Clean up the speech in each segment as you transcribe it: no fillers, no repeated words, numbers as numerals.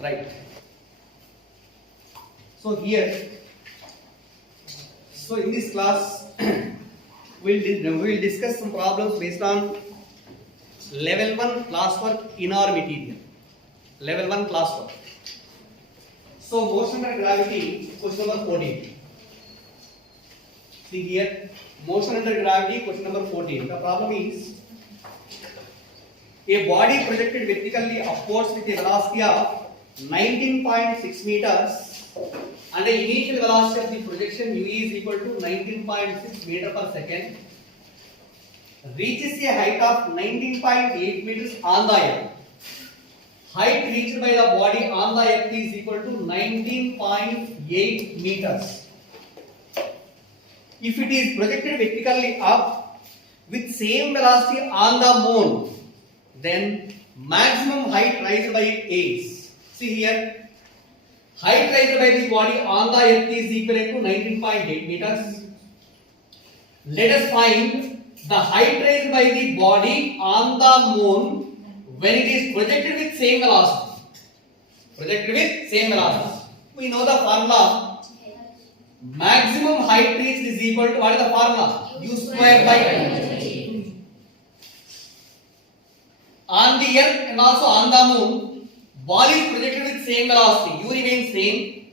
Right. So here, so in this class, we'll discuss some problems based on level 1 classwork in our material. Level 1 classwork. So motion under gravity, question number 14. See here, motion under gravity, question number 14. The problem is a body projected vertically upwards with a velocity of 19.6 meters and the initial velocity of the projection u is equal to 19.6 meter per second, reaches a height of 19.8 meters on the earth. Height reached by the body on the earth is equal to 19.8 meters. If it is projected vertically up with same velocity on the moon, then maximum height raised by it is, see here, height raised by the body on the earth is equivalent to 19.8 meters. Let us find the height raised by the body on the moon when it is projected with same velocity. Projected with same velocity. We know the formula. Maximum height reached is equal to, what is the formula? U square by 2. On the earth and also on the moon, ball is projected with same velocity. U remains same.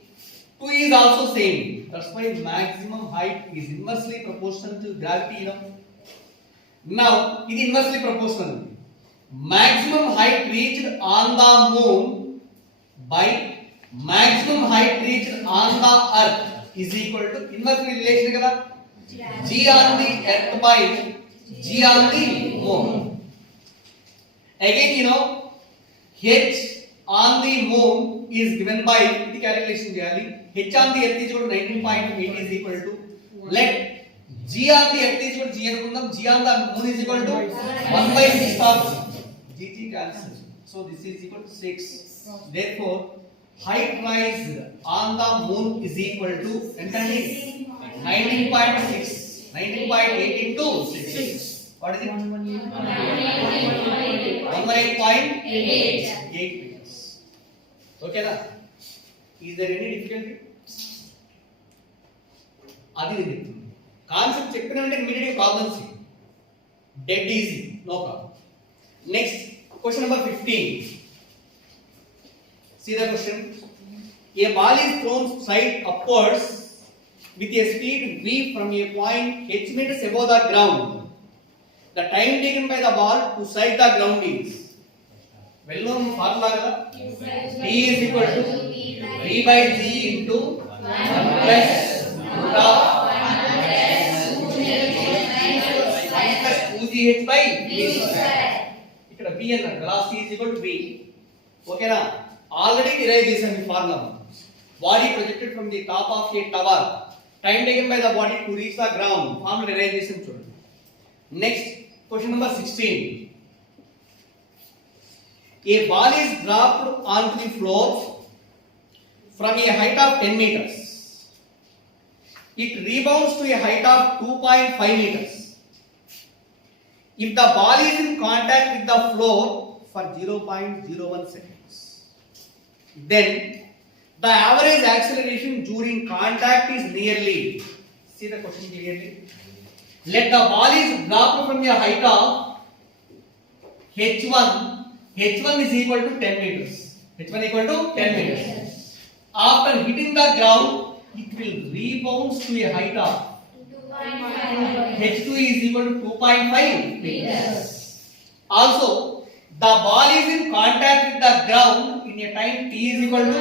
2 is also same. That's why maximum height is inversely proportional to gravity. Now, it is inversely proportional. Maximum height reached on the moon by maximum height reached on the earth is equal to inversely relation kada? G on the earth by G on the moon. Again, H on the moon is given by the calculation really. H on the earth is equal to 19.8 is equal to, let G on the earth is equal to G on the moon is equal to 1 by 6 of G cancels. So this is equal to 6. Therefore, height raised on the moon is equal to 19.6. 19.8 into 6. What is it? 118.8 meters. Okay, na? Is there any difficulty? Adi concept check immediately problem see. Dead easy, no problem. Next, question number 15. See the question. A ball is thrown straight upwards with a speed v from a point h meters above the ground. The time taken by the ball to strike the ground is, well known formula, T is equal to v by g into 1 plus root of 1 plus 2gh by v square. Ikkada v and velocity is equal to v. Okay na? Already derived this in the formula. Body projected from the top of a tower. Time taken by the body to reach the ground. Formula derivation chudandi. Next, question number 16. A ball is dropped onto the floor from a height of 10 meters. It rebounds to a height of 2.5 meters. If the ball is in contact with the floor for 0.01 seconds, then the average acceleration during contact is nearly, see the question clearly. Let the ball is dropped from a height of h1. h1 is equal to 10 meters. h1 equal to 10 meters. After hitting the ground, it will rebound to a height of 2.5. h2 is equal to 2.5 meters. Also, the ball is in contact with the ground in a time t is equal to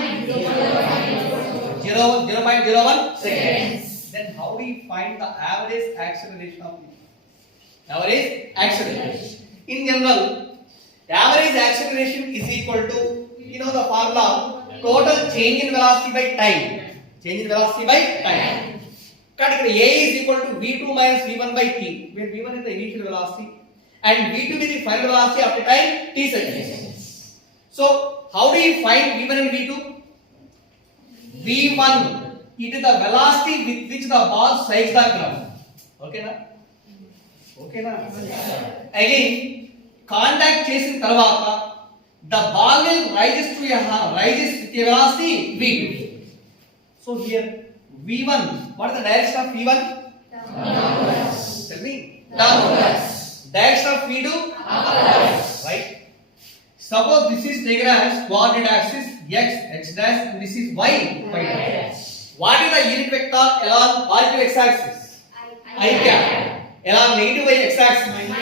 0.01 seconds. Then how do you find the average acceleration of it? Average acceleration. In general, average acceleration is equal to, the formula, total change in velocity by time. Change in velocity by time. Category A is equal to v2 minus v1 by t, where v1 is the initial velocity and v2 is the final velocity after time t seconds. So, how do you find v1 and v2? v1, it is the velocity with which the ball strikes the ground. Okay na? Okay na? Again, contact చేసిన తర్వాత the ball will rises with a velocity v2. So here v1, what is the direction of v1? Downwards. Tell me. Downwards. Direction of v2? Upwards. Right. Suppose this is taken as coordinate axis x dash, and this is y dash. What is the unit vector along positive x axis? I cap. Along negative y x axis? Minus I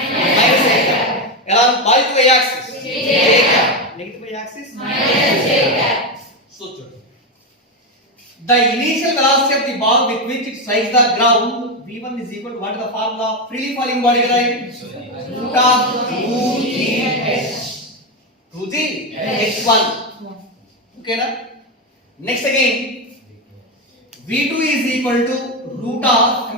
cap. Along positive y axis? J cap. Negative y axis? Minus J cap. So children, the initial velocity of the ball with which it strikes the ground v1 is equal to, what is the formula? Freely falling body, right? Root of 2g h1. Okay na? Next again, v2 is equal to root of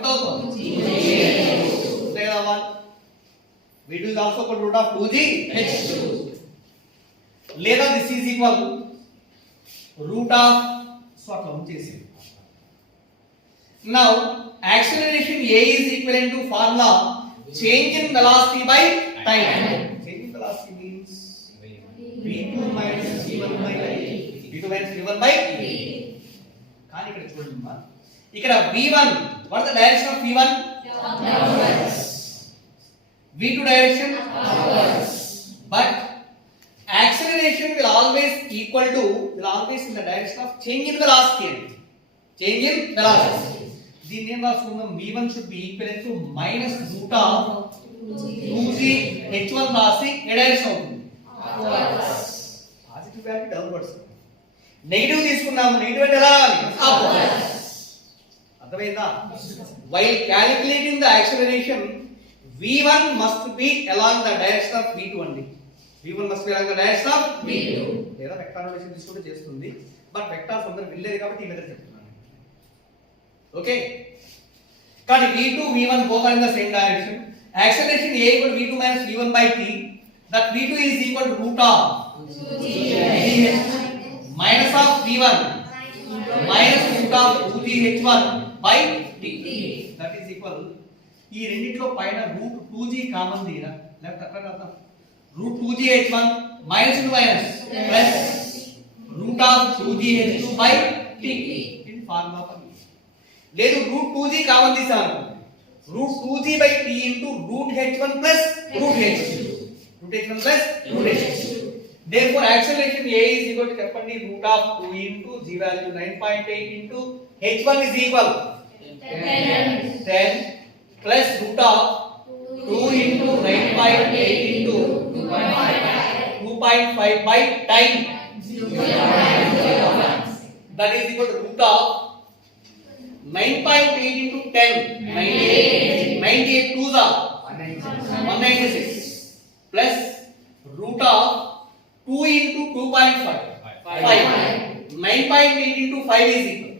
v2 is also equal to root of 2g h2. Later this is equal to root of, so atla unchesi. Now acceleration a is equivalent to formula change in velocity by time. Change in velocity means v2 minus v1 by v2 minus v1 by v. కానీ ఇక్కడ చూడండి అమ్మా, ఇక్కడ v1, what is the direction of v1? Downwards. v2 direction Upwards. but acceleration will always in the direction of change in velocity. Change in velocity. దీని ఏం రాసుకుందాం? v1 should be equivalent to minus root of 2g h1 రాసి ఏ direction అవుతుంది? Positive value downwards. Negative తీసుకున్నాము, negative అంటే ఎలా రావాలి? Upwards. అర్థమైందా? while calculating the acceleration v1 must be along the direction of v2 అండి. v1 must be along the direction of v2. లేదా vector notation తీసుకుంటే చేస్తుంది, బట్ వెక్టార్స్ అందరూ వినలేదు కాబట్టి ఈ విధంగా చెప్తున్నాను. ఓకే, కానీ v2 v1 both are in the same direction. Acceleration a equal to v2 minus v1 by t, that v2 is equal to root of minus of v1 minus root of 2g h1 by t. That is equal, ఈ రెండిట్లో పైన route 2g common తీరా, లేకపోతే అక్కడ రాద్దాం. Root 2g h1 minus two minus plus root of 2g h2 by t. ఇది formula for ఈ. లేదు రూట్ 2g కామన్ తీసాను, root 2g by t into root h1 plus root h2. root h1 plus root h2. Therefore acceleration a is equal to చెప్పండి root of 2 into g value 9.8 into h1 is equal 10 plus root of 2 into 9.8 into 2.5 by time. That is equal to root of 9.8 into 10, 98 2s are 196 plus root of 2 into 2.5 5. 9.8 into 5 is equal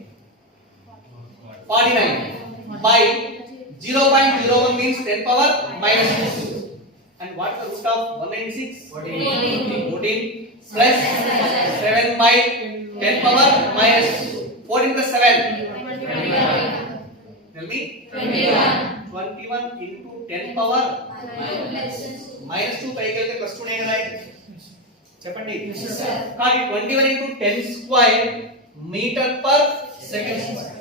49 by 0.01 means 10 power minus 2. And what is the root of 196? 14 plus 7 by 10 power minus 14 plus 7. Tell me. 21 into 10 power minus 2 పైకి వెళ్తే plus 2 నే కదా చెప్పండి. కానీ 21 into 10 square meter per second square.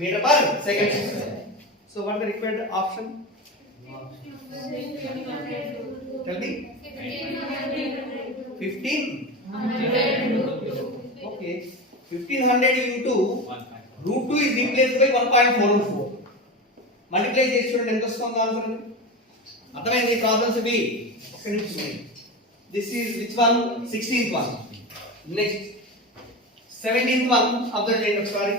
Meter per second square. So what is the required option? Tell me. 1500. Okay. 1500 into root 2 is replaced by 1.414. Multiply చేసి చూడండి ఎంత వస్తుందో ఆన్సర్. అర్థమైంది ప్రాబ్లమ్స్ ఇవి. ఒక్క నిమిషం. This is which one? 16th one. Next 17th one. Observe చేయండి ఒకసారి.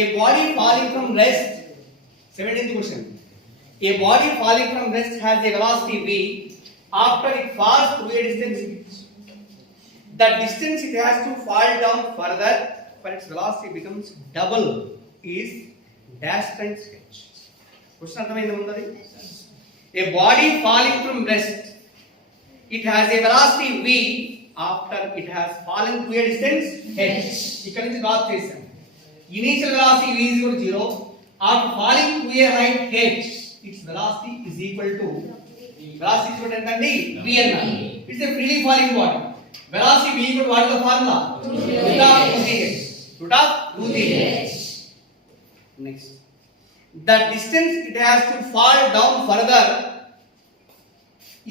A body falling from rest. 17th question. A body falling from rest has a velocity v after it falls through a distance. The distance it has to fall down further for its velocity becomes double is dash times h. Question అర్థమైందా ఉన్నది? A body falling from rest, it has a velocity v after it has fallen through a distance h. ఇక్కడ నుంచి drop చేశాం. Initial velocity v is equal to 0. After falling through a height h, its velocity is equal to velocity is equal to ఎంతండి? v అన్న. It's a freely falling body. velocity v equal to what is the formula? Root of 2gh. Root of 2gh. Next, the distance it has to fall down further.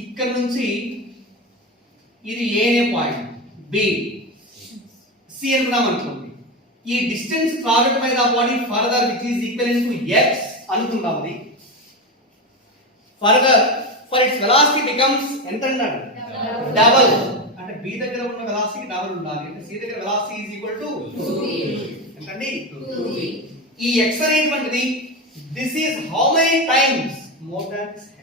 ఇక్కడ నుంచి ఇది ఏ అనే point, B, C అనుకున్నాం అనుకోండి. ఈ distance travelled by the body further which is equivalent to x అనుకుందాం. ఇది further for it's velocity becomes ఎంత అన్నాడు? డబుల్. అంటే b దగ్గర ఉన్న వెలాసిటీ డబుల్ ఉండాలి. అంటే c దగ్గర velocity is equal to 2v. ఎంతండి? 2v. ఈ x అనేటువంటిది this is how many times more than this h.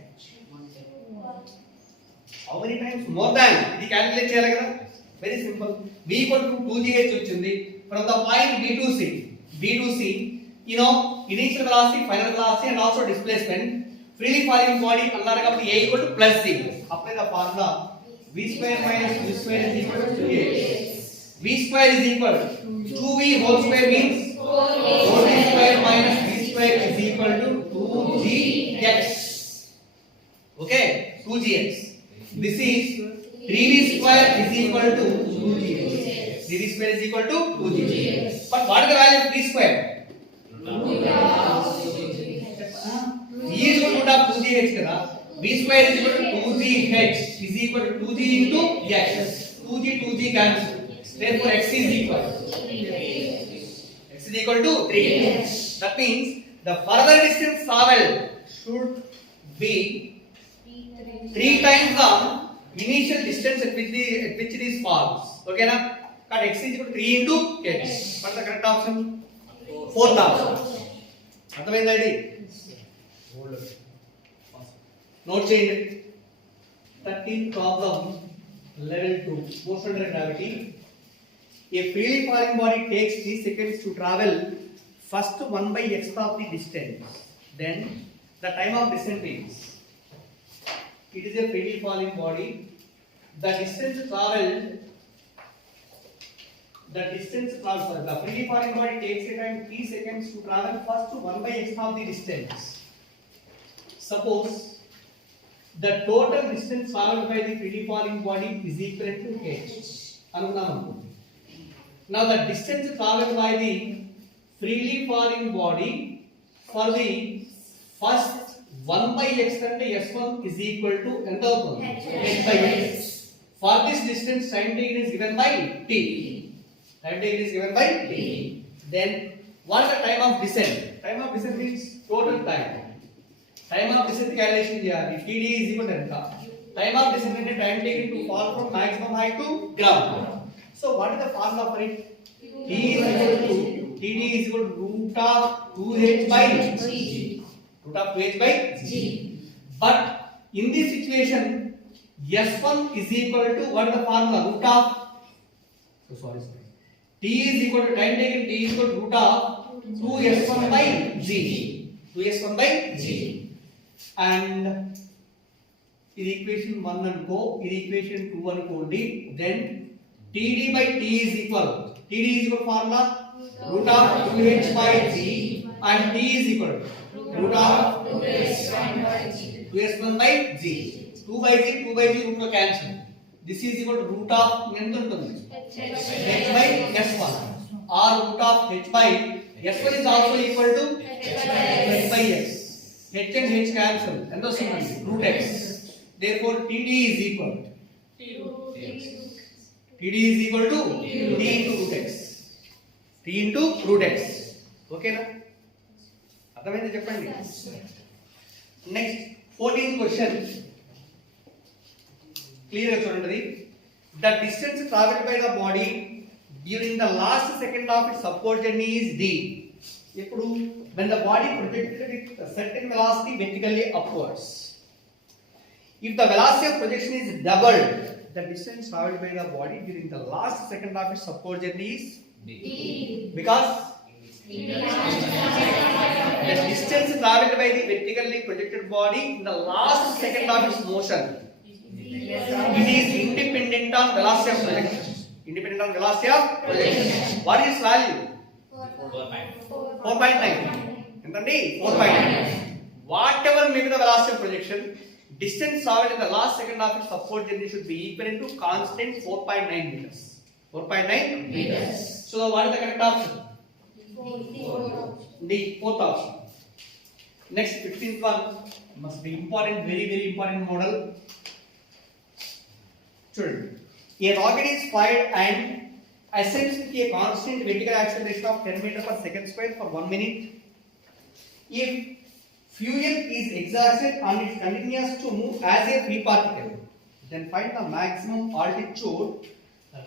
How many times more than, ఇది క్యాలిక్యులేట్ చేయాలి కదా. Very simple. v equal to 2gh వచ్చింది from the point b to c, you know, initial velocity, final velocity and also displacement. Freely falling body అన్నారు కాబట్టి a equal to plus c. apply the formula v square minus v square is equal to 2h. v square is equal to 2v whole square means 4v square minus v square is equal to 2gx. okay, 2gx. this is 3v square is equal to 2gx. 3v square is equal to 2gx. but what is the value of v square? e is equal to root of 2gh kada. v square is equal to 2gh is equal to 2g into x. 2g cancel. therefore x is equal to 3. that means the further distance traveled should be 3 times the initial distance at which it is falls. okay na? cut x is equal to 3 into h. what is the correct option? fourth option. అర్థమైందా ఇది? Note చేయండి. 13th problem, level 2, motion under gravity. A freely falling body takes 3 seconds to travel first 1 by x of the distance. Then the time of descent is. It is a freely falling body. The distance traveled. The freely falling body takes a time 3 seconds to travel first 1 by x of the distance. Suppose the total distance traveled by the freely falling body is equal to h. Now the distance traveled by the freely falling body for the first 1 by x and s1 is equal to ఎంత అవుతుంది? h by x. For this distance time taken is given by t. Time taken is given by t. Then what is the time of descent? Time of descent means total time. Time of descent calculation చేయాలి. td is equal to ఎంత? Time of descent అంటే time taken to fall from maximum height to ground. So what is the formula for it? td is equal to root of 2h by g. Root of 2h by g. But in this situation s1 is equal to what is the formula? Root of t is equal to time taken, t is equal to root of 2s1 by g. 2s1 by g. And ఇది equation 1 అనుకో, ఇది equation 2 అనుకోండి. Then td by t is equal formula root of 2h by g and t is equal to root of 2s1 by g. 2 by g root లో cancel. This is equal to root of ఎంత ఉంటుంది? h by s1 or root of h by s1 is also equal to h by s. h and h cancel. ఎంత వస్తుంది? root x. Therefore td is equal to t into root x. t into root x. ఓకేనా? అర్థమైంది చెప్పండి. Next 14th question clear గా చూడండి. The distance traveled by the body during the last second of its upward journey is d. ఇప్పుడు when the body projected with a certain velocity vertically upwards, if the velocity of projection is doubled, the distance traveled by the body during the last second of its upward journey is d. Because the distance traveled by the vertically projected body in the last second of its motion, it is independent on velocity of projection. What is value? 4.9. ఎంతండి? 4.9. Whatever may be the velocity of projection, Distance traveled in the last second of its upward journey should be equivalent to constant 4.9 meters. 4.9 Meters. So what is the correct option? D, fourth option. Next, 15th one must be important, very very important model. Children, a rocket is fired and ascends with a constant vertical acceleration of 10 meters per second square for 1 minute. If fuel is exhausted and it continues to move as a free particle, then find the maximum altitude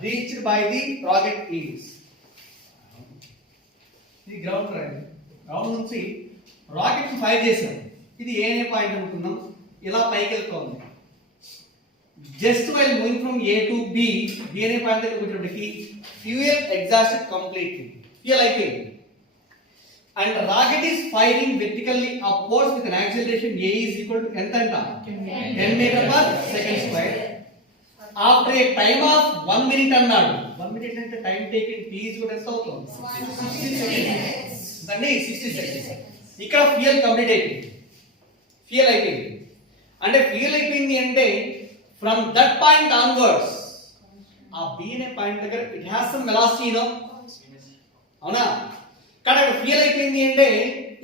reached by the rocket is. ఇది ground trial. Ground నుంచి rocket fire చేశాం. ఇది A point అనుకున్నాం, ఇలా పైకి వెళ్తోంది. Just while moving from A to B, B అనే point దగ్గర వచ్చేటప్పటికి ఫ్యూయల్ ఎగ్జాస్టెడ్ కంప్లీట్లీ, ఫ్యూయల్ అయిపోయింది. And the rocket is firing vertically upwards with an acceleration a is equal to ఎంత అంట 10 meter per second square. After a time of 1 minute అన్నాడు. 1 minute అంటే time taking t is కూడా ఎంత అవుతుంది 60 seconds. దాన్ని 60 seconds. ఇక్కడ ఫ్యూయల్ కంప్లీట్ అయిపోయింది, ఫ్యూయల్ అయిపోయింది. అంటే ఫ్యూయల్ అయిపోయింది అంటే ఫ్రమ్ దట్ పాయింట్ ఆన్వర్డ్స్ ఆ b అనే పాయింట్ దగ్గర it has some velocity no, అవునా? కానీ అక్కడ ఫ్యూయల్ అయిపోయింది అంటే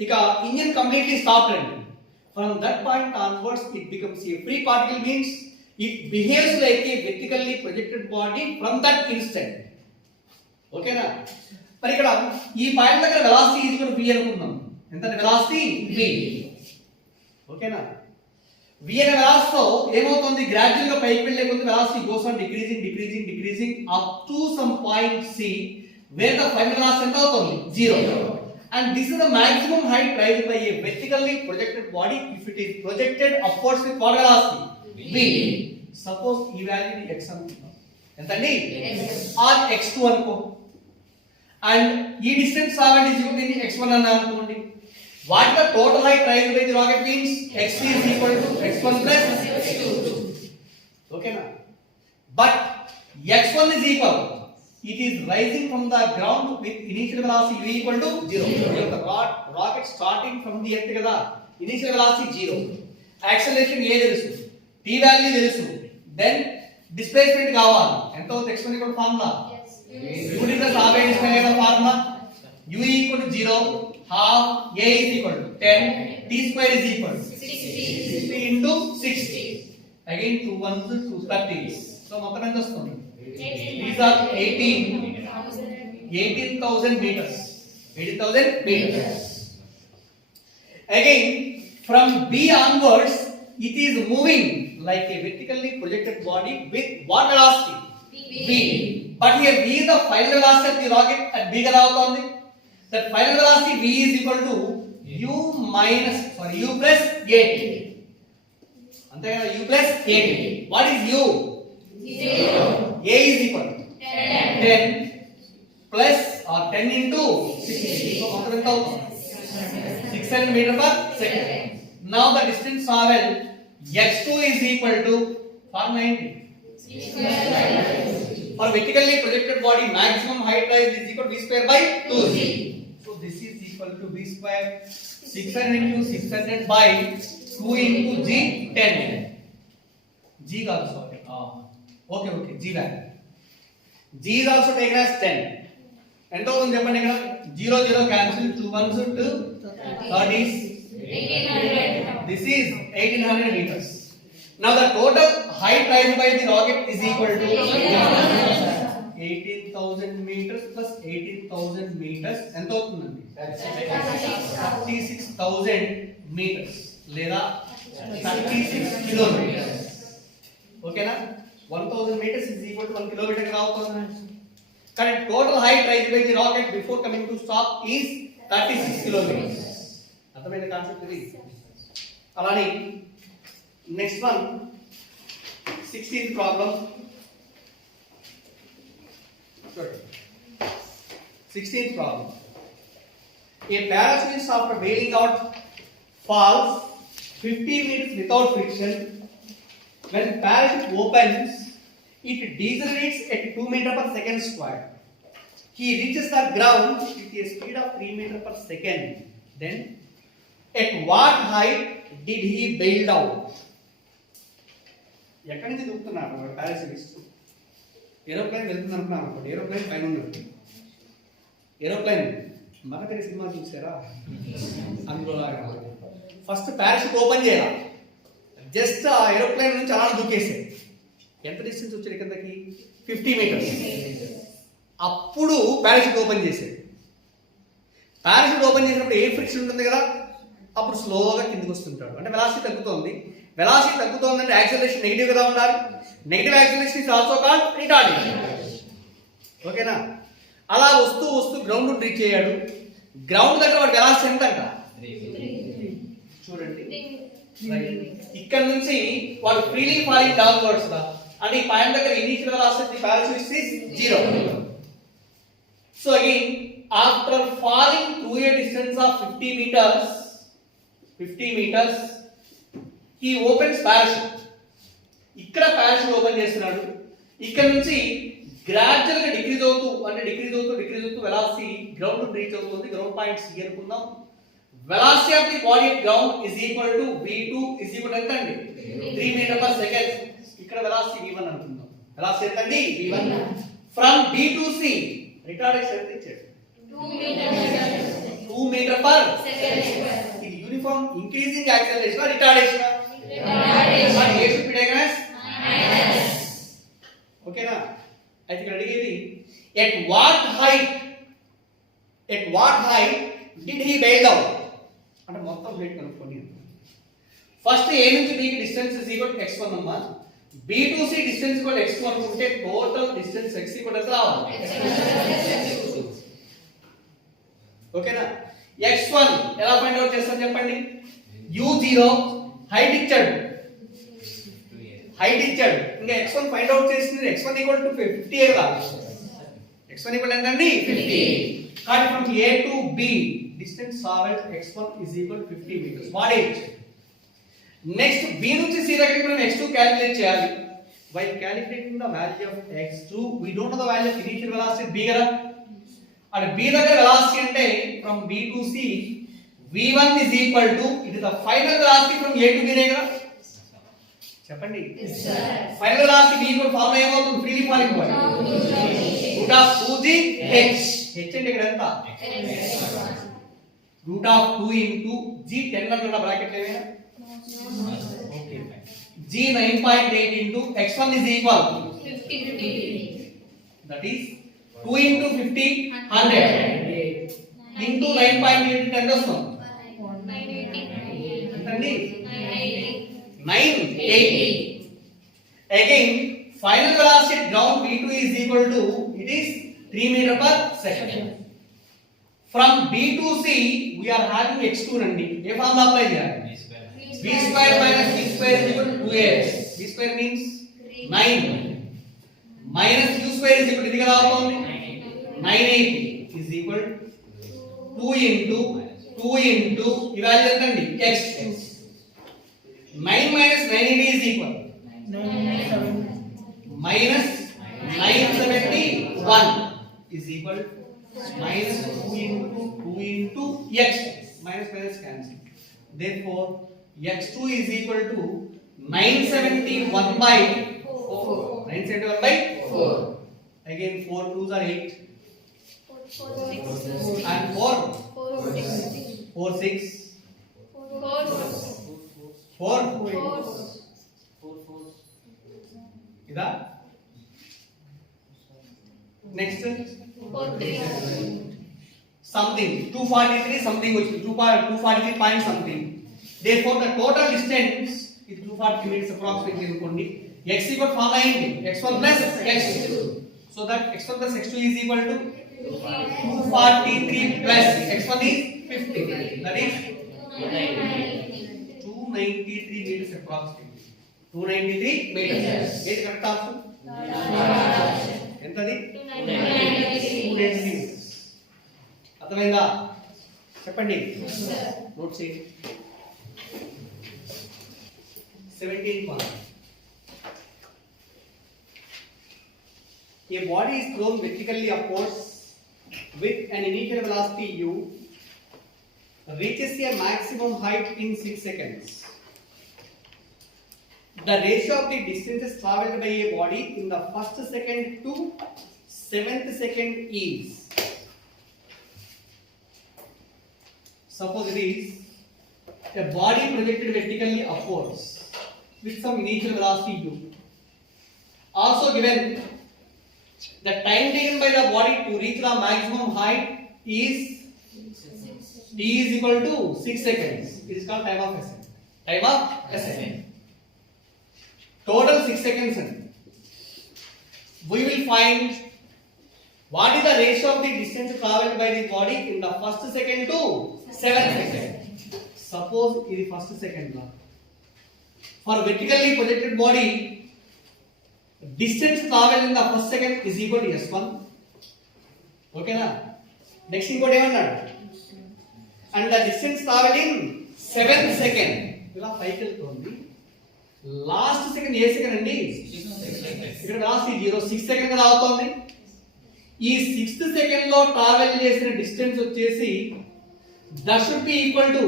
ఇక ఇంజిన్ కంప్లీట్లీ స్టాప్ అండి. From that point onwards it becomes a free particle, means it behaves like a vertically projected body from that instant. ఓకేనా? మరి ఇక్కడ ఈ పాయింట్ దగ్గర వెలాసిటీ ఈక్వల్ v అనుకుందాం. ఎంత వెలాసిటీ v. ఓకేనా? v అనే వెలాసిటీతో ఏమవుతుంది, గ్రాడ్యువల్ గా పైకి వెళ్ళే కొద్ది velocity goes on decreasing up to some point c where the final velocity ఎంత అవుతుంది 0. And this is the maximum height raised by a vertically projected body if it is projected upwards with what velocity v. Suppose ఈ value ని x అనుకుందాం, ఎంతండి or x2 అనుకో, and ఈ distance travelled is equal to x1 అన్న అనుకోండి. What the total height raised by the rocket means x is equal to x1 plus x2. ఓకేనా? But x1 is equal, it is rising from the ground with initial velocity v equal to 0. The rocket starting from the earth kada, initial velocity 0, acceleration a telusu, t value telusu, then displacement కావాలి. ఎంత అవుతుంది x1 equal formula u plus half a displacement కదా formula, u equal to 0, half a is equal to 10, t square is equal to 60 into 60, again 2 ones 2 30. So మొత్తం ఎంత వస్తుంది? These are 18,000 meters. 18,000 meters. Again, from B onwards, it is moving like a vertically projected body with what velocity? V. But here V is the final velocity of the rocket at B kada avutundi. That final velocity V is equal to u plus at. Ante kada u plus at. What is u? 0. A is equal to 10 plus or 10 into 60. So what is it? 600 meter per second. Now the distance traveled x2 is equal to 490. For vertically projected body, maximum height rise is equal to v square by 2g. So this is equal to v square 600 into 600 by 2 into g 10. G also. Okay, G value. G is also taken as 10. ఎంత అవుతుంది చెప్పండి, ఇక్కడ 0 0 cancel, 2 ones 2 30s. 1800. This is 1800 meters. Now the total height raised by the rocket is equal to 18,000 meters plus 18,000 meters. ఎంత అవుతుందండి? 36,000 meters లేదా 36 kilometers. ఓకేనా? 1000 meters is equal to 1 kilometer కదా అవుతుంది. కానీ total height raised by the rocket before coming to stop is 36 kilometers. అర్థమైంది concept ఇది? అలానే నెక్స్ట్ వన్ 16th ప్రాబ్లం చూడండి. 16th problem. A parachutist after bailing out falls 50 meters without friction. When parachute opens, it decelerates at 2 meters per second square. He reaches the ground with a speed of 3 meters per second. Then, at what height did he bail out? ఎక్కడి నుంచి దూకుతున్నారు పారాసిలిస్ట్? Aeroplane వెళ్తుంది అనుకున్నాను అనుకోండి, aeroplane పైన ఉన్నట్టు. Aeroplane మగధరి cinema చూసారా? అందులో first parachute open చేయాలి, జస్ట్ ఆ ఏరోప్లేన్ నుంచి అలా దూకేసాయి. ఎంత డిస్టెన్స్ వచ్చాడు కిందకి? 50 మీటర్స్. అప్పుడు పారాషూట్ ఓపెన్ చేశాడు. పారాషూట్ ఓపెన్ చేసినప్పుడు ఎయిర్ ఫ్రిక్షన్ ఉంటుంది కదా, అప్పుడు స్లోగా కిందికి వస్తుంటాడు. అంటే వెలాసిటీ తగ్గుతోంది. వెలాసిటీ తగ్గుతోందంటే యాక్సిలరేషన్ నెగిటివ్ గా ఉండాలి. Negative acceleration is also called retarding. ఓకేనా? అలా వస్తూ వస్తూ గ్రౌండ్ రీచ్ అయ్యాడు. గ్రౌండ్ దగ్గర వాడి వెలాసిటీ ఎంత అంట? చూడండి, ఇక్కడ నుంచి వాడు ఫ్రీలీ ఫాలింగ్ డౌన్వర్డ్స్ గా, అంటే ఈ పాయింట్ దగ్గర initial velocity parachute is 0. So again after falling through a distance of 50 meters he opens parachute. ఇక్కడ పారాషూట్ ఓపెన్ చేస్తున్నాడు. ఇక్కడ నుంచి గ్రాడ్యువల్ గా డిక్రీజ్ అవుతూ వెలాసిటీ గ్రౌండ్ రీచ్ అవుతుంది. గ్రౌండ్ పాయింట్ సి అనుకుందాం. Velocity of the body at ground is equal to v2 is equal ఎంత అండి? 3 మీటర్ పర్ సెకండ్. ఇక్కడ వెలాసిటీ v1 అనుకుందాం. వెలాసిటీ ఎంత అండి? v1. From b to c retardation ఎంత ఇచ్చాడు? 2 మీటర్ పర్ సెకండ్. ఇది uniform increasing acceleration retardation. Retardation a should be taken as minus. ఓకేనా? అయితే ఇక్కడ అడిగేది at what height did he bail down? అంటే మొత్తం హైట్ కనుక్కోండి. ఫస్ట్ a నుంచి b కి distance is equal to x1 అమ్మా. b to c distance equal to x2 అనుకుంటే టోటల్ డిస్టెన్స్ x ఈక్వల్ ఎంత రావాలి? ఓకేనా? x1 ఎలా ఫైండ్ అవుట్ చేస్తాం చెప్పండి? u0 హైట్ ఇచ్చాడు. ఇంకా x1 ఫైండ్ అవుట్ చేసింది. x1 ఈక్వల్ టు 50 కదా. x1 ఈక్వల్ ఎంత అండి? 50. కాబట్టి from a to b distance traveled x1 is equal to 50 meters. What is? Next b నుంచి c దగ్గరికి మనం x2 క్యాలిక్యులేట్ చేయాలి. While calculating the value of x2 we don't know the value of initial velocity b కదా. and b దగ్గర velocity అంటే from b to c v1 is equal to it is the final velocity from a to b నే కదా. చెప్పండి. yes sir. final velocity v equal formula ఏమవుతుంది? Freely falling body root of 2g h. h అంటే ఇక్కడ ఎంత? root of 2 into g 10 అన్న bracket ఏమైనా? Okay. g 9.8 into x1 is equal to 50. that is 2 into 50 100 into 9.8 ఎంత వస్తుంది? 980. ఎంతండి? 980. Again final velocity at ground v2 is equal to it is 3 meter per second. From b to c we are having x2 నండి. ఏ formula apply చేయాలి? b square minus c square is equal to 2a. b square means 9 minus u square is equal to ఇది కదా అవుతుంది 980 is equal to 2 into ఈ value ఎంత అండి? x. 9 minus 980 is equal minus 971 is equal minus 2 into x. minus cancel. Therefore x2 is equal to 971 by 4. 971 by 4. Again 4 2s are 8 and 4 6 4 ida. Next something 243 something which 243 point something. Therefore the total distance is 240 meters approximately అనుకోండి. x equal formula ఏంటి? x1 plus x2. so that x1 plus x2 is equal to 243 plus x1 is 50. that is 293 meters approximately. 293 meters. ఏది correct answer? ఎంతది? 293. అర్థమైందా? చెప్పండి. Note చేయండి. 17 point. A body is thrown vertically upwards with an initial velocity u, reaches a maximum height in 6 seconds. the ratio of the distances traveled by a body in the first second to 7th second is, suppose it is a body projected vertically upwards with some initial velocity u, also given the time taken by the body to reach the maximum height is t is equal to 6 seconds. It is called time of ascent. Time of ascent. Total 6 seconds. We will find what is the ratio of the distance traveled by the body in the first second to 7th second. Suppose it is first second now. For vertically projected body, distance traveled in the first second is equal to s1. Okay na? Next thing what ఏమన్నాడు? And the distance traveled in 7th second. ఇలా పైకి వెళ్తుంది. Last second ఏ second అండి? ఇక్కడ రాసి 6 second కదా అవుతుంది. ఈ 6th సెకండ్ లో ట్రావెల్ చేసిన డిస్టెన్స్ వచ్చేసి that should be equal to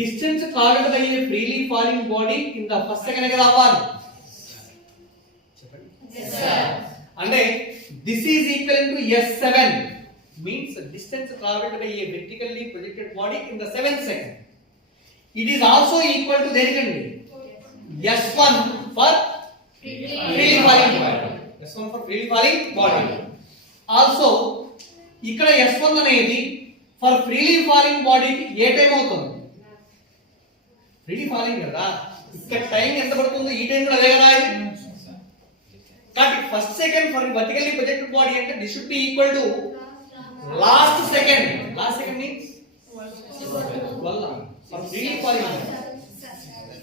distance traveled by a freely falling body in the first second కదా అవ్వాలి. Yes, sir. అంటే this is equal to s7 means distance traveled by a vertically projected body in the 7th second. It is also equal to దేనికండి? s1 for freely falling body. s1 for freely falling body. Also ఇక్కడ s1 అనేది for freely falling body కి ఏ time అవుతుంది? Freely falling కదా, ఇక్కడ time ఎంత పడుతుందో ఈ టైం కూడా అదే కదా. కాబట్టి first second for vertically projected body అంటే this should be equal to last second. Last second means 12 for freely falling.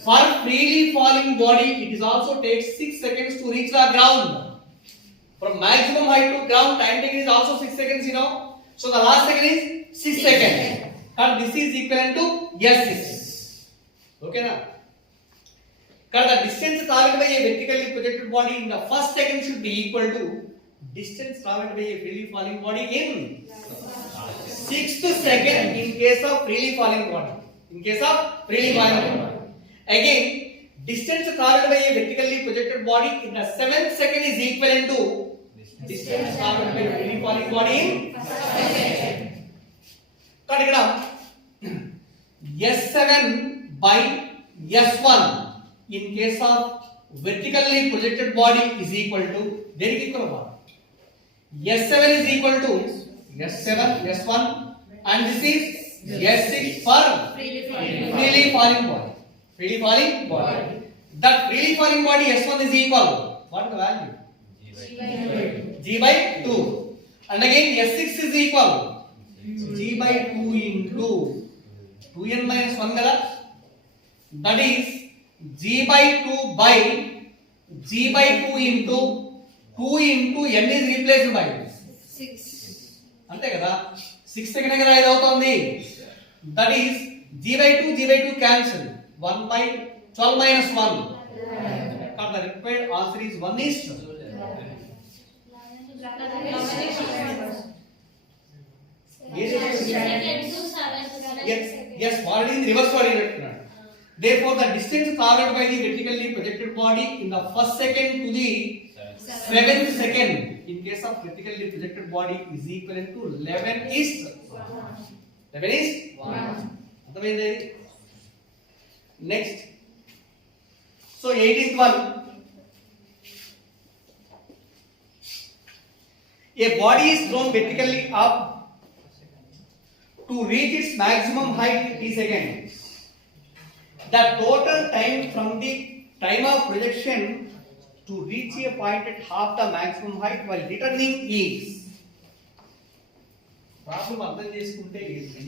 For freely falling body it is also takes 6 seconds to reach the ground. From maximum height to ground time taken is also 6 seconds, you know. So the last second is 6 seconds. And this is equivalent to s6. Okay na? Because the distance traveled by a vertically projected body in the first second should be equal to distance traveled by a freely falling body in 6th second in case of freely falling body. In case of freely falling body. Again, distance traveled by a vertically projected body in the 7th second is equivalent to distance traveled by a freely falling body in 1st second. Got it? S7 by S1 in case of vertically projected body is equal to దేనికి equal అవ్వాలి? S7 is equal to S7 S1 and this is S6 for freely falling body. Freely falling body. That freely falling body S1 is equal. What is the value? G by 2. And again S6 is equal G by 2 into 2n minus 1 kada. That is G by 2 by G by 2 into 2 into n is replaced by 6. అంతే కదా. 6 second కదా ఇది అవుతుంది. That is G by 2 cancel. 1 by 12 minus 1. The required answer is 1 is 2. Yes, already in reverse body. Therefore, the distance traveled by the vertically projected body in the first second to the 7th second in case of vertically projected body is equivalent to 11 is 1. అర్థమైంది? Next. So 8th one. A body is thrown vertically up to reach its maximum height is again. The total time from the time of projection to reach a point at half the maximum height while returning is. Problem అర్థం చేసుకుంటే ఏంటి?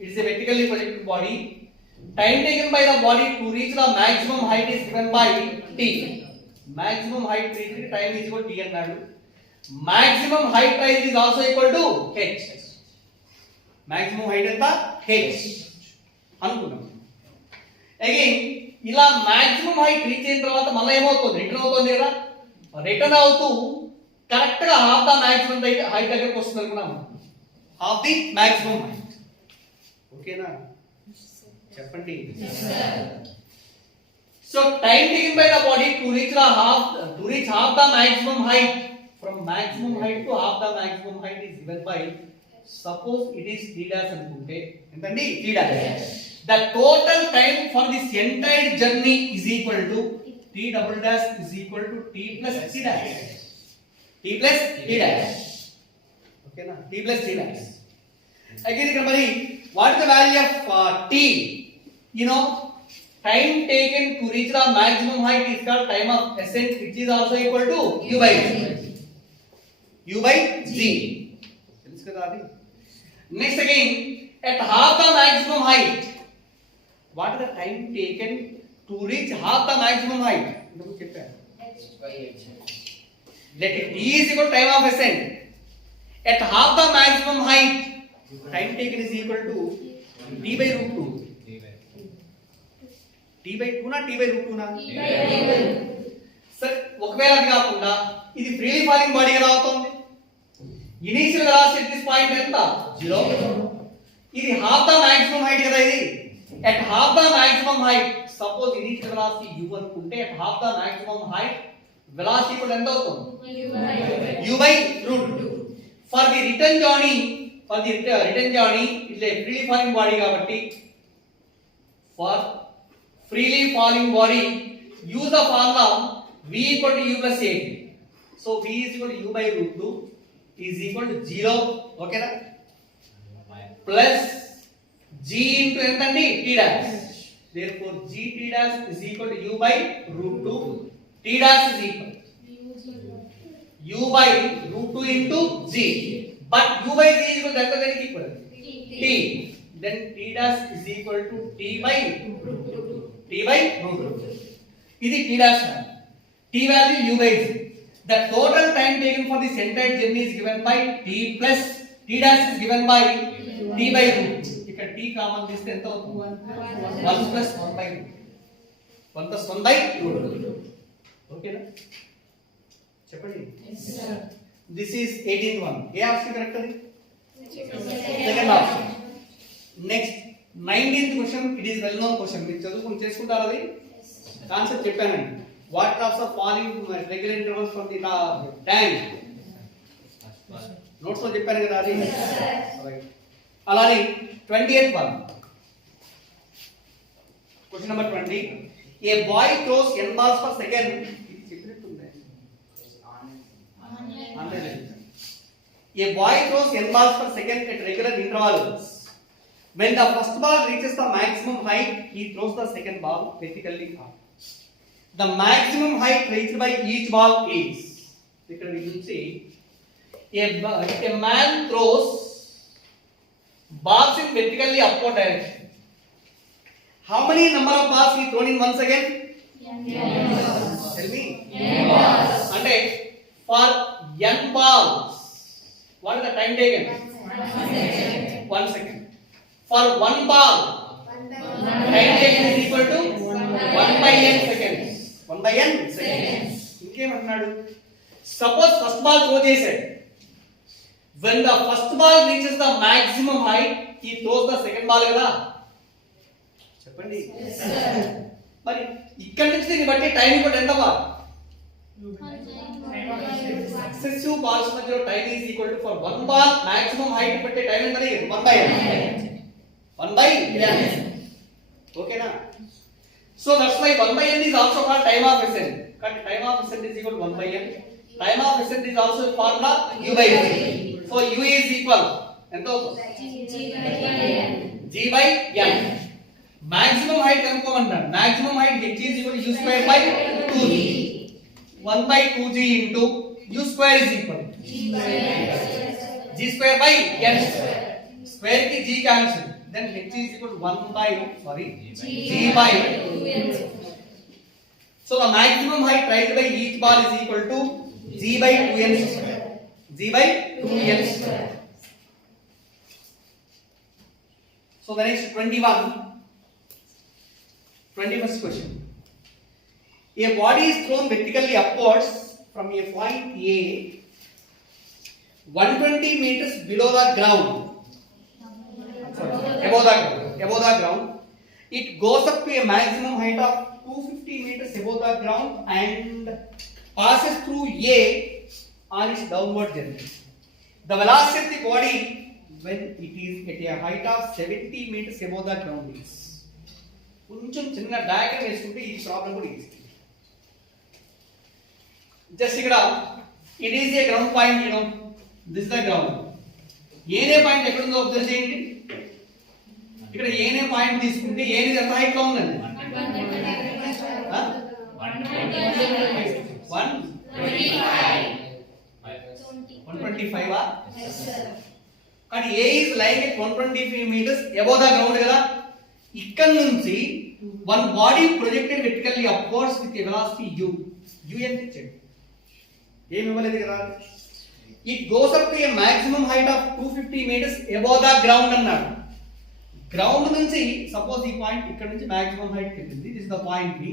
It is a vertically projected body. Time taken by the body to reach the maximum height is given by t. Maximum height reached time is equal to t అన్నాడు. Maximum height rise is also equal to h. Maximum height ఎంత? h అనుకున్నాం. Again ఇలా maximum height reach అయిన తర్వాత మళ్ళీ ఏమవుతుంది? Return అవుతుంది కదా. రిటర్న్ అవుతూ కరెక్ట్ గా హాఫ్ ద మాక్సిమం హైట్ దగ్గరికి వస్తుంది అనుకున్నాం. Half the maximum height. ఓకేనా? చెప్పండి. So time taken by the body to reach half the maximum height, from maximum height to half the maximum height is given by, suppose it is t dash అనుకుంటే ఎంతండి t dash. The total time for this entire journey is equal to t double dash is equal to t plus t dash. T plus t dash. Okay na? T plus t dash. Again ఇక్కడ మరి what is the value of t? You know, time taken to reach the maximum height is called time of ascent, which is also equal to u by g. తెలుసు కదా అది. Next again, at half the maximum height, what is the time taken to reach half the maximum height? ఇంతకు చెప్పాను. Let it t is equal to time of ascent. At half the maximum height, time taken is equal to t by root 2. t by 2 నా t by root 2 నా? సరే, ఒకవేళ అది కాకుండా ఇది freely falling body ఎలా అవుతుంది? Initial velocity at this point ఎంత? 0. ఇది హాఫ్ ద మాక్సిమం హైట్ కదా ఇది. at half the maximum height, suppose initial velocity u అనుకుంటే at half the maximum height velocity కూడా ఎంత అవుతుంది? u by root 2. for the return journey it is a freely falling body కాబట్టి for freely falling body use the formula v equal to u plus a. so v is equal to u by root 2 is equal to 0. okay na? plus g into ఎంతండి t dash. therefore g t dash is equal to u by root 2. t dash is equal u by root 2 into g. but u by g is equal to దేనికి equal? t. then t dash is equal to t by root 2. ఇది t dash. t value u by g. the total time taken for this entire journey is given by t plus t dash is given by t by root 2. ఇక్కడ t common తీస్తే ఎంత అవుతుంది? 1 plus 1 by root 1 plus 1 by root 2. ఓకేనా? చెప్పండి. This is 18th one. ఏ option correct అది? Second option. Next 19th question. It is well known question. మీరు చదువుకుని చేసుకుంటారు అది. కాన్సెప్ట్ చెప్పానండి. What types of falling regular intervals from the tank. Notes లో చెప్పాను కదా అది. అలానే 20th one. Question number 20. A boy throws n balls per second. A boy throws n balls per second at regular intervals. When the first ball reaches the maximum height, he throws the second ball vertically up. The maximum height reached by each ball is. Here we will see a man throws balls in vertically upward direction. How many number of balls he thrown in once again? Tell me. Ante for n balls, what is the time taken? 1 second. For one ball, time taken is equal to 1 by n seconds. 1 by n seconds. ఇంకేమంటున్నాడు? Suppose first ball throw చేశాడు. When the first ball reaches the maximum height, he throws the second ball కదా? చెప్పండి. మరి ఇక్కడ నుంచి దీన్ని బట్టి time కూడా ఎంతవా? సక్సెసివ్ బాల్స్ మధ్య time is equal to for one ball maximum height బట్టి టైం ఎంత? 1 by n. 1 by n. ఓకేనా? So that's why 1 by n is also called time of ascent. కానీ time of ascent is equal to 1 by n. Time of ascent is also a formula u by g. So u is equal ఎంత అవుతుంది? g by n. maximum height కనుక్కోమంటారు. maximum height h is equal to u square by 2g. 1 by 2g into u square is equal g square by n square. square ki g cancel. then h is equal to 1 by g by 2n. So the maximum height raised by each ball is equal to g by 2n square. g by 2n square. So the next 21st question. A body is thrown vertically upwards from a point A 120 meters below the ground. Above the ground. It goes up to a maximum height of 250 meters above the ground and passes through A on its downward journey. The velocity of the body when it is at a height of 70 meters above the ground is. కొంచెం చిన్న diagram వేసుకుంటే ఈ problem కూడా easy. Just ఇక్కడ it is a ground point, this the ground. ఏనే point ఎక్కడ ఉందో observe చేయండి. ఇక్కడ ఏనే పాయింట్ తీసుకుంటే ఏది ఎంత హైట్ లో ఉందండి? 125 కానీ a is like 125 metres above the ground కదా. ఇక్కడ నుంచి one body projected vertically upwards with a velocity u. u ఎంత ఇచ్చాడు? ఏమి ఇవ్వలేదు కదా. It goes up to a maximum height of 250 metres above the ground అన్నాడు. గ్రౌండ్ నుంచి సపోజ్ ఈ పాయింట్ ఇక్కడ నుంచి మాక్సిమం హైట్ వెళ్ళింది. This the point B.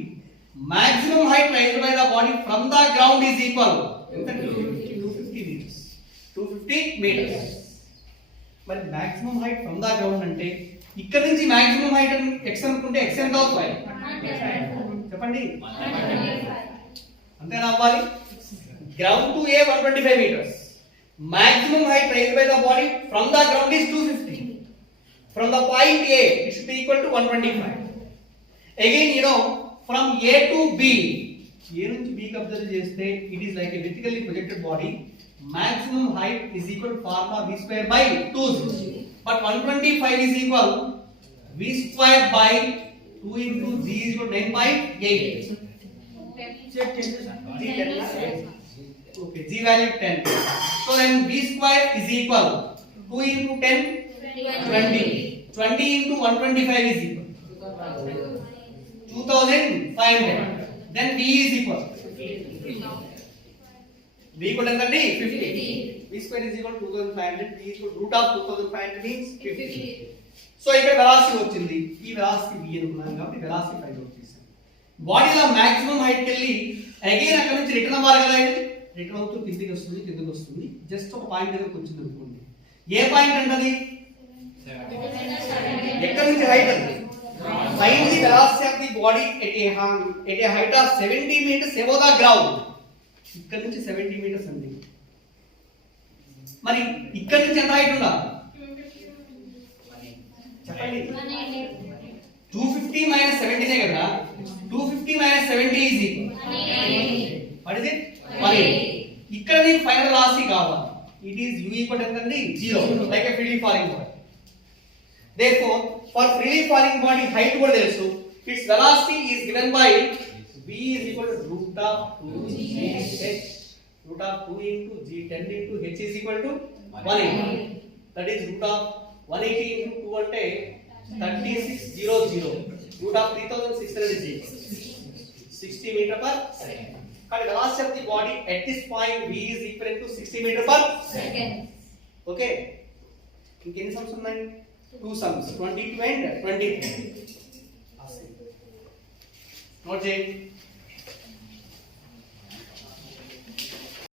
Maximum height raised by the body from the ground is equal 250 metres. 250 metres. మరి maximum height from the ground అంటే ఇక్కడ నుంచి మాక్సిమం హైట్ x అనుకుంటే x ఎంత అవుతుంది? చెప్పండి. అంతేనా అవ్వాలి? Ground to A 125 meters. Maximum height raised by the body from the ground is 250. From the point A, it should be equal to 125. Again, from A to B, A నుంచి B కి observe చేస్తే it is like a vertically projected body. Maximum height is equal to formula V square by 2. But 125 is equal V square by 2 into G is equal to 9.8. G 10. Okay, G value 10. So then V square is equal 2 into 10, 20. 20 into 125 is equal 2500. Then V is equal. V equal to 50. V square is equal to 2500. V is equal to root of 2500 means 50. So ఇక్కడ velocity వచ్చింది. ఈ velocity V అనుకున్నాం కాబట్టి velocity find out చేసాం. బాడీలో maximum height కి వెళ్ళి again అక్కడ నుంచి రిటర్న్ అవ్వాలి కదా. రిటర్న్ అవుతూ కిందికి వస్తుంది. జస్ట్ ఒక పాయింట్ దగ్గరకు వచ్చింది అనుకోండి. ఏ పాయింట్ అంటది? ఎక్కడ నుంచి హైట్ అది? Find the velocity of the body at a height of 70 meters above the ground. ఇక్కడ నుంచి 70 meters అండి. మరి ఇక్కడ నుంచి ఎంత హైట్ ఉండాలి? చెప్పండి. 250 minus 70 కదా. 250 minus 70 is equal. What is it? 180. ఇక్కడ నీకు ఫైనల్ వెలాసిటీ కావాలి. It is u equal to 0, like a freely falling body. Therefore, for freely falling body height కూడా తెలుసు. Its velocity is given by v is equal to root of 2 g h. Root of 2 into g 10 into h is equal to 180. That is root of 180 into 2 అంటే 3600. Root of 3600 is equal 60 meter per second. But velocity of the body at this point v is equal to 60 meter per second. Okay. ఇంకెన్ని sums ఉన్నాయి? 2 sums, 22 and 23. Note చేయండి.